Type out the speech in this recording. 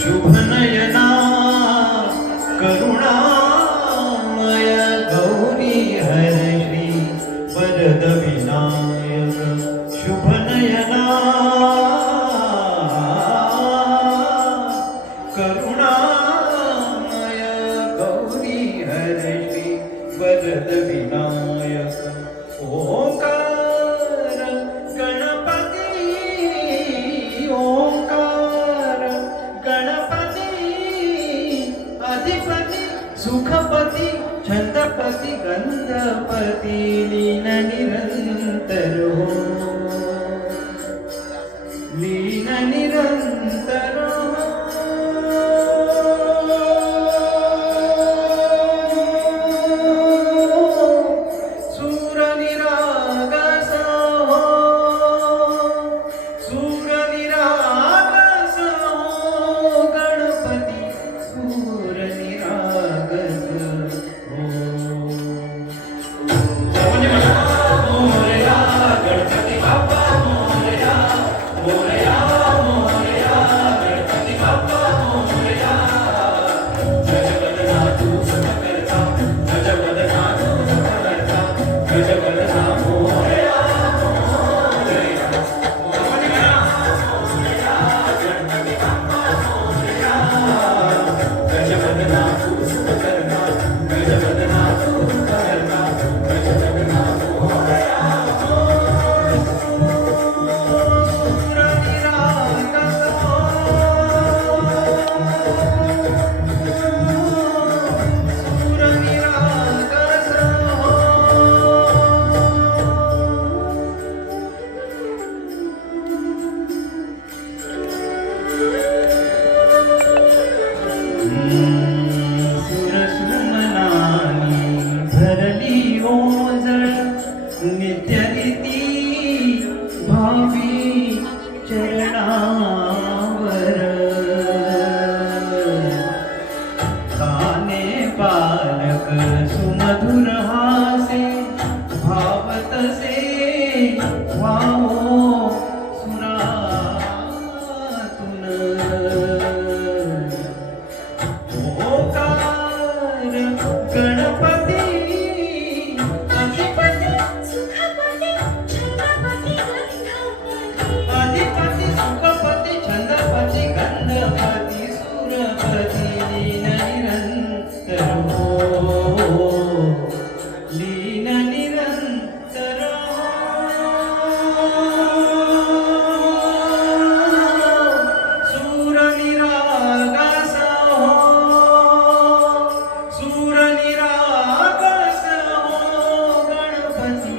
शुभनयना करुणामय गौरी हरश्री वरद विनायक शुभनयना करुणामय गौरी हरश्री वरद विनायक ओंकार गणपती ओंकार गणपती अधिपती सुखपती छंदपती गंधपती लीन निरंतर हो लीन निरंतर नित्यरीती भावी चरणावर काने बालक सुमधुर हासे भावतसे वाहो सुरातुन ओंकार गणपती लीन निरंतर सूर निरागस सूर निरागस गणपती